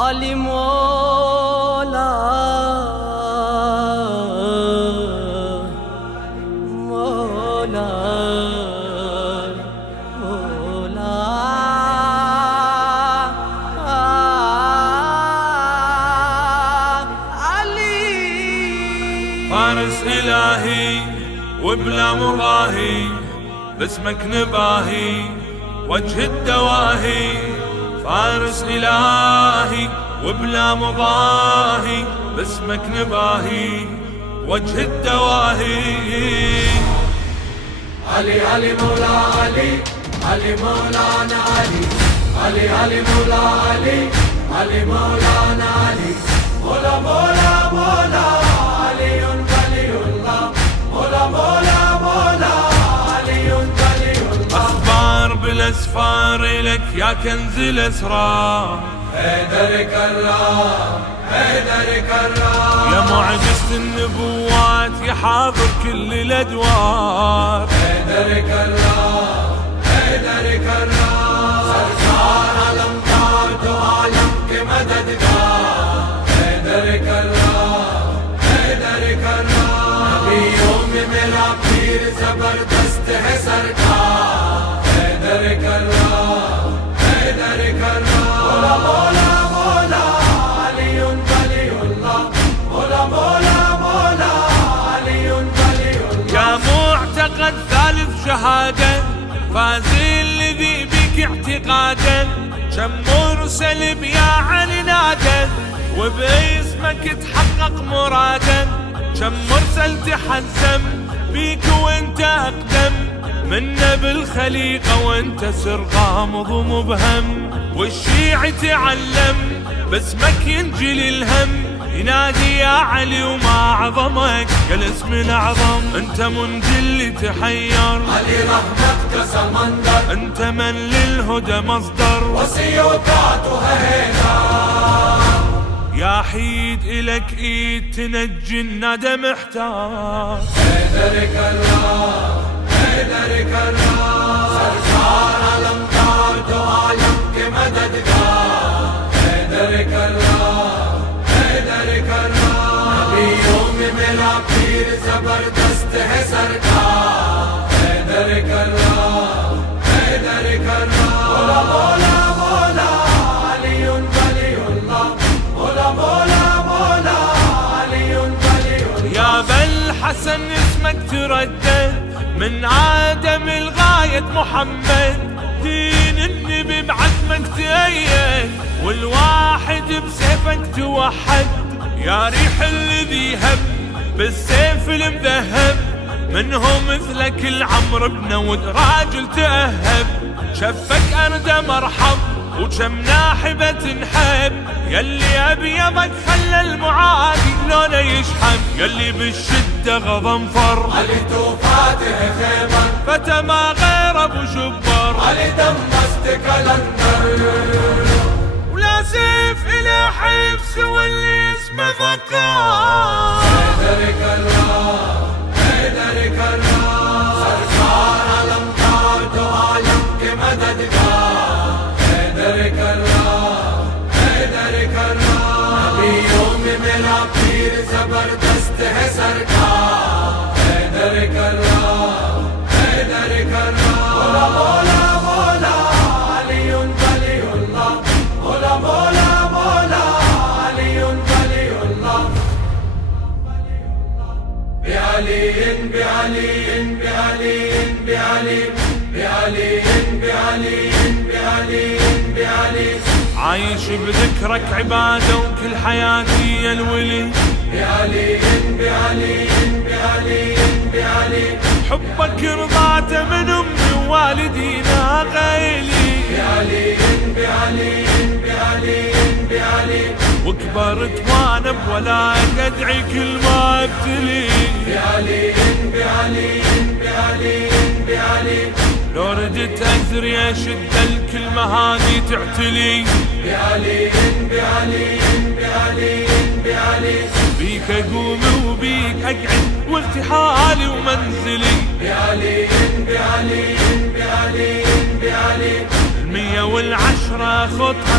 علي مولا مولا مولا علي فارس إلهي وبلا مضاهي، باسمك نباهي وجه الدواهي. فارس إلهي وبلا مضاهي، باسمك نباهي وجه الدواهي. علي علي مولا علي، علي مولانا علي، علي علي مولا علي، علي مولانا علي. مولا مولا مولا علي ولي الله، مولا مولا مولا علي ولي الله. أخبار بالأسفار لك يا كنز الأسرار، حيدر كرام حيدر كرام. يا معجزة النبوات يا حاضر كل الأدوار. حيدر كرام حيدر كرام. سركار علم طارت وعالم كمددگار. حيدر كرام حيدر كرام. نبی یوم میرا پیر زبردست ہے سرکار. حیدر کرام حیدر کرام. مولا مولا مولا علی ولی الله، مولا مولا مولا علی ولی الله. يا معتقد ثالث شهادة، فاز الذي بك اعتقادا. كم مرسل بيا علي نادى، وباسمك تحقق مرادا. كم مرسل تحزم بيك وانت اقدم منا بالخليقة، وانت سر غامض ومبهم. والشيع تعلم باسمك ينجل الهم، ينادي يا علي وما اعظمك يا الاسم الاعظم. انت منجل تحير، علي رحمتك سمندر، انت من للهدى مصدر. وسيوطاتها هنا يا حيد الك ايد تنجي الندى محتار. حيدر كرام حيدر كرام. سركار علم طارت وعالم كمددگار. حيدر كرام حيدر كرام. نبی یوم میرا پیر زبردست ہے سرکار. حیدر کرام حیدر کرام. مولا مولا مولا علی ولی الله، مولا مولا مولا علی ولی الله. يا بالحسن اسمك تردد من عدم الغاية محمد. دين النبي بعزمك تأيد، والواحد بسيفك توحد. يا ريح الذي هب بالسيف المذهب، منهم مثلك العمر بن ود راجل تأهب. شفك أردى مرحب وكم ناحبة تنحب، يلي أبيضك خلى المعادي لونه يشحب. يلي بالشدة غضنفر علي توفاته خيبر، فتى ما غير ابو شبر. علي دمست كلندر، ولا سيف الى حفظ واللي اسمه فقار. حيدر كرام حيدر كرام. سركار علم طارت وعالم كمددگار. حيدر كرام حيدر كرام. نبی یوم میرا پیر زبردست ہے سرکار. حيدر كرام حيدر كرام. مولا مولا مولا علی ولی الله، مولا مولا مولا علی ولی الله. بعلي بعلي بعلي بعلي بعلي بعلي بعلي بعلي. عايش بذكرك عبادة وكل حياتي يا الولي. بعلي بعلي بعلي بعلي. حبك رضعت من امي ووالدينا غيلي. بعلي بعلي بعلي بعلي. وكبرت وانا بولاك ادعي كل ما ابتلي. بعلي بعلي بعلي بعلي. لو ردت ازري اشد الكلمة هذه تعتلي. بعلي بعلي بعلي بعلي. بيك اقوم وبيك اقعد وارتحالي ومنزلي. بعلي بعلي بعلي بعلي. 110 خطها